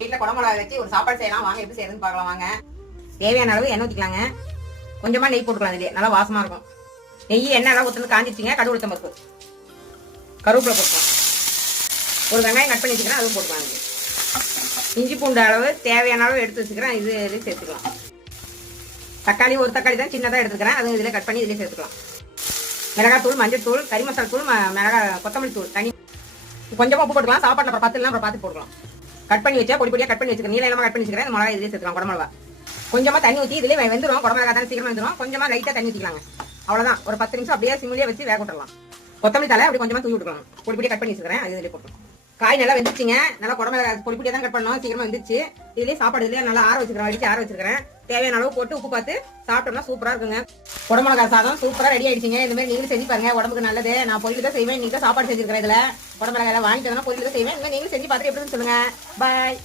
வீட்டில் குடமிளகா வச்சு ஒரு சாப்பாடு செய்யலாம் வாங்க, எப்படி செய்யறதுன்னு பார்க்கலாம் வாங்க. தேவையான அளவு எண்ணெய் ஊற்றிக்கலாங்க. கொஞ்சமாக நெய் போட்டுக்கலாம், இதுலேயே நல்லா வாசமாக இருக்கும். நெய் எண்ணெய் எல்லாம் ஊற்றுறது காஞ்சிச்சிங்க. கடுகு உளுத்தம் பருப்பு, கருவேப்பிலை போட்டுக்கலாம். ஒரு வெங்காயம் கட் பண்ணி வச்சுக்கிறேன், அதுவும் போட்டுக்கலாம். இஞ்சி பூண்டு அளவு தேவையான அளவு எடுத்து வச்சுக்கிறேன், இது சேர்த்துக்கலாம். தக்காளி ஒரு தக்காளி தான் சின்னதாக எடுத்துக்கிறேன், அதுவும் இதில் கட் பண்ணி இதிலே சேர்த்துக்கலாம். மிளகாய் தூள், மஞ்சள் தூள், கறி மசாலா தூள், கொத்தமல்லி தூள் தனி, கொஞ்சமாக உப்பு போட்டுக்கலாம். சாப்பாட்டில் அப்புறம் பார்த்துலாம் அப்புறம் பார்த்து போட்டுக்கலாம். கட் பண்ணி வச்சா பொடி பொடியாக கட் பண்ணி வச்சுக்கிறேன். நீளமாக கட் பண்ணி வச்சுக்கிறேன். இந்த மிளகா இதிலே சேர்த்துக்கலாம். குடமிளகா கொஞ்சமாக தண்ணி ஊற்றி இதிலே வெந்துடும். குடமிளகா தானே சீக்கிரம் வெந்துடும். கொஞ்சமாக லைட்டாக தண்ணி ஊற்றிக்கலாங்க. அவ்வளோதான். ஒரு 10 நிமிஷம் அப்படியே சிம்மிலே வச்சு வேக விட்டுறலாம். கொத்தமல்லி தலை அப்படி கொஞ்சமாக தூவி விட்டுக்கலாம். பொடி பொடியாக கட் பண்ணி வச்சுக்கிறேன், அது இதிலே போட்டுக்கலாம். காய் நல்லா வெந்துச்சுங்க. நல்லா குடமிளகா பொடி பொடியாக தான் கட் பண்ணோம், சீக்கிரமாக வெந்துச்சு. இதுலேயே சாப்பாடு இதுலேயே நல்லா ஆற வச்சுக்கிறேன், வடிச்சு ஆற வச்சுக்கிறேன். தேவையான அளவு போட்டு உப்பு பார்த்து சாப்பிட்டோம்னா சூப்பராக இருக்குங்க. குடமிளகா சாதம் சூப்பராக ரெடி ஆயிடுச்சுங்க. இந்த மாதிரி நீங்களும் செஞ்சு பாருங்க, உடம்புக்கு நல்லது. நான் பொரியல் தான் செய்வேன், நீங்க சாப்பாடு செஞ்சிருக்கிறேன். இதில் குடமிளகா எல்லாம் வாங்கிட்டு பொரியல் தான் செய்வேன். இந்த மாதிரி நீங்களும் செஞ்சு பார்த்துட்டு எப்படின்னு சொல்லுங்க. பாய்.